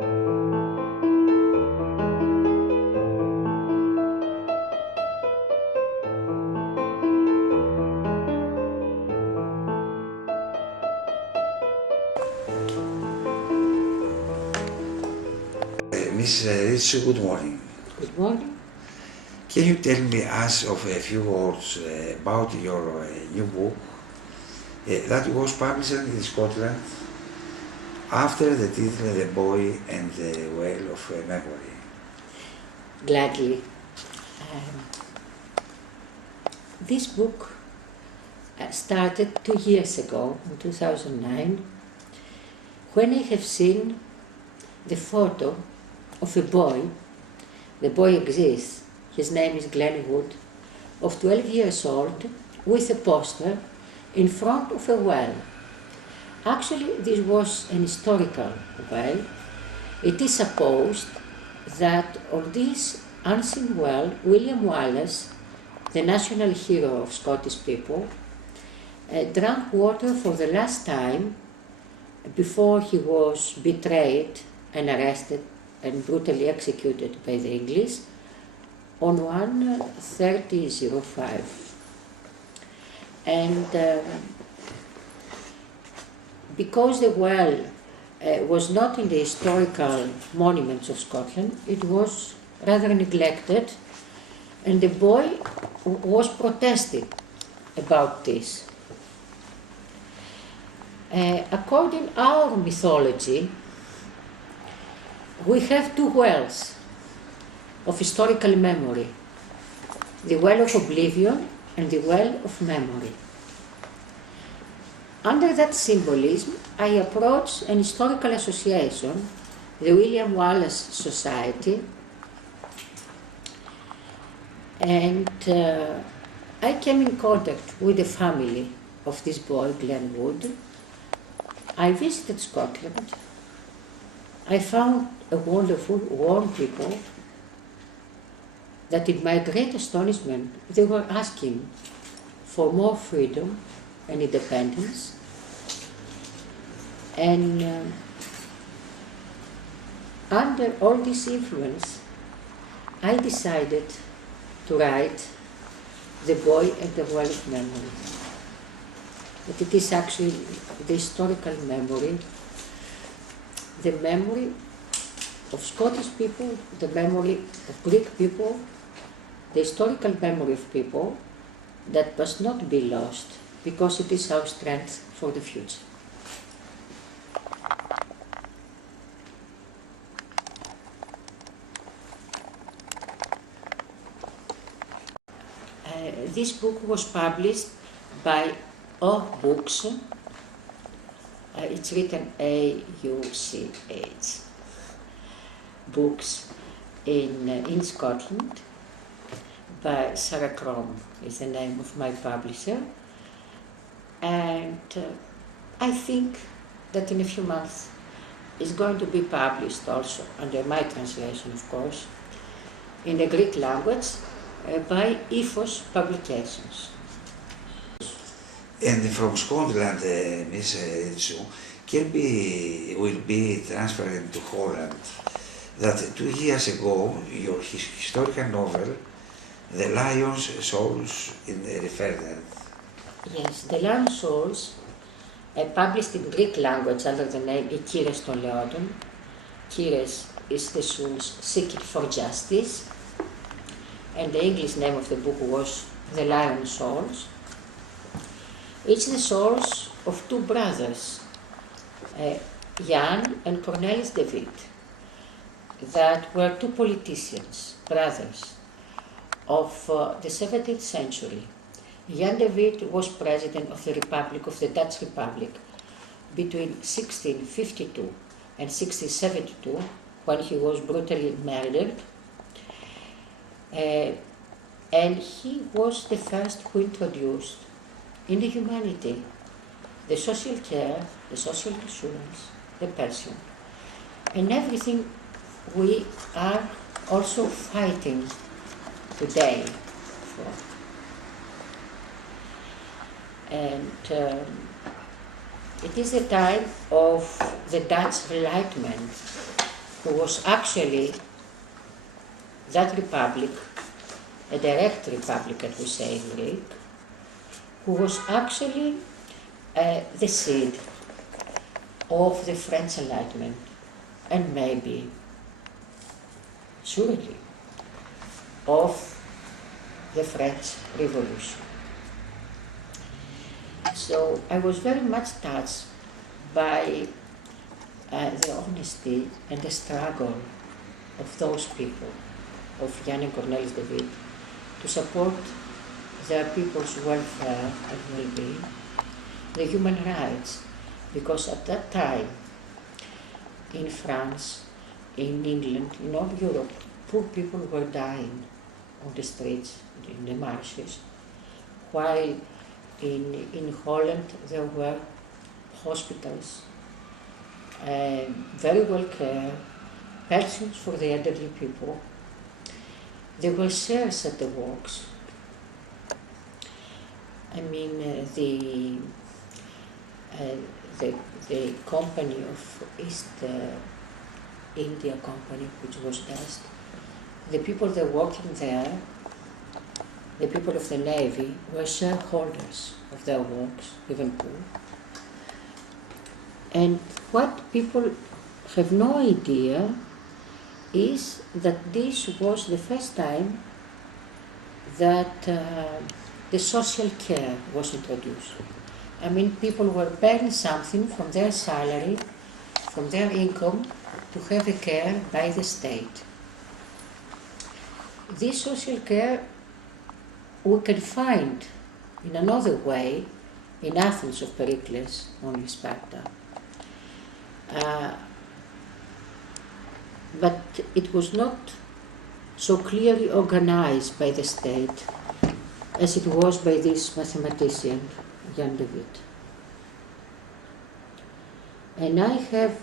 Miss Ritsou, good morning. Good morning. Can you tell me us of a few words about your new book that was published in Scotland after the title The Boy and the Well of Memory? Gladly. This book started 2 years ago, in 2009, when I have seen the photo of a boy. The boy exists, his name is Glenn Wood, of 12 years old, with a poster in front of a well. Actually, this was an historical well. It is supposed that on this unseen well, William Wallace, the national hero of Scottish people, drank water for the last time before he was betrayed and arrested and brutally executed by the English on 1/30/05. And because the well was not in the historical monuments of Scotland, it was rather neglected, and the boy was protesting about this. According to our mythology, we have two wells of historical memory, the well of oblivion and the well of memory. Under that symbolism, I approached an historical association, the William Wallace Society, and I came in contact with the family of this boy, Glenn Wood. I visited Scotland. I found a wonderful, warm people that, in my great astonishment, they were asking for more freedom and independence. And under all this influence, I decided to write The Boy and the Well of Memory. But it is actually the historical memory, the memory of Scottish people, the memory of Greek people, the historical memory of people that must not be lost, because it is our strength for the future. This book was published by O Books. It's written A-U-C-H, Books in Scotland, by Sarah Crom is the name of my publisher. And I think that in a few months it's going to be published also, under my translation of course, in the Greek language by YFOS publications. And from Scotland, Miss Ritsou, will be transferred to Holland. That 2 years ago, your historical novel, The Lion's Souls, referred that. Yes, The Lion's Souls, published in Greek language under the name "Η Kyres των Leodon." Kyres is the souls seeking for justice, and the English name of the book was The Lion's Souls. It's the souls of two brothers, Jan and Cornelis de Witt, that were two politicians, brothers, of the 17th century. Jan de Witt was president of the Republic, of the Dutch Republic, between 1652 and 1672, when he was brutally murdered. And he was the first who introduced in the humanity the social care, the social insurance, the pension, and everything we are also fighting today for. And it is the time of the Dutch Enlightenment, who was actually that republic, a direct republic, as we say in Greek, who was actually the seed of the French Enlightenment, and maybe, surely, of the French Revolution. So I was very much touched by the honesty and the struggle of those people, of Jan and Cornelis David, to support their people's welfare and well-being, the human rights, because at that time, in France, in England, in all Europe, poor people were dying on the streets, in the marshes, while in Holland there were hospitals, very well care, pensions for the elderly people. There were shares at the works. I mean, the company of East India Company, which was Dust, the people that were working there, the people of the Navy, were shareholders of their works, even poor. And what people have no idea is that this was the first time that the social care was introduced. I mean, people were paying something from their salary, from their income, to have a care by the state. This social care we can find in another way in Athens of Pericles, only Sparta. But it was not so clearly organized by the state as it was by this mathematician, Jan David. And I have,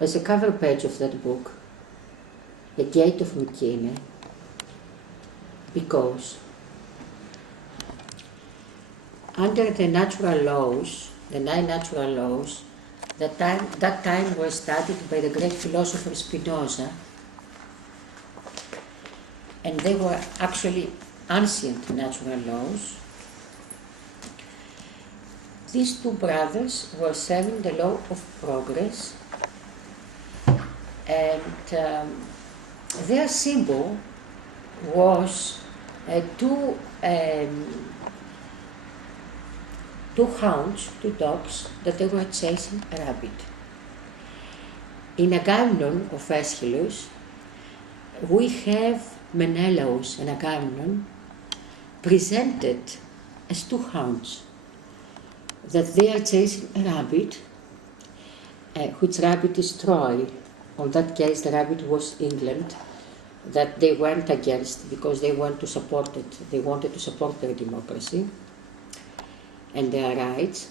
as a cover page of that book, The Gate of Mykene, because under the natural laws, the 9 natural laws, that time were studied by the great philosopher Spinoza, and they were actually ancient natural laws. These two brothers were serving the law of progress, and their symbol was two hounds, 2 dogs, that they were chasing a rabbit. In Agamemnon of Aeschylus, we have Menelaus and Agamemnon presented as 2 hounds, that they are chasing a rabbit, which rabbit is Troy. In that case, the rabbit was England, that they went against because they wanted to support it. They wanted to support their democracy and their rights,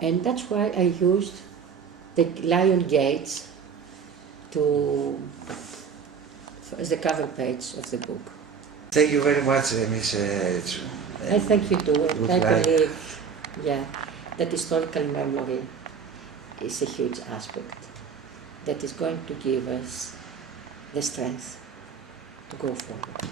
and that's why I used the lion gates as the cover page of the book. Thank you very much, Ms. Ritsou. I thank you too. I believe, that historical memory is a huge aspect that is going to give us the strength to go forward.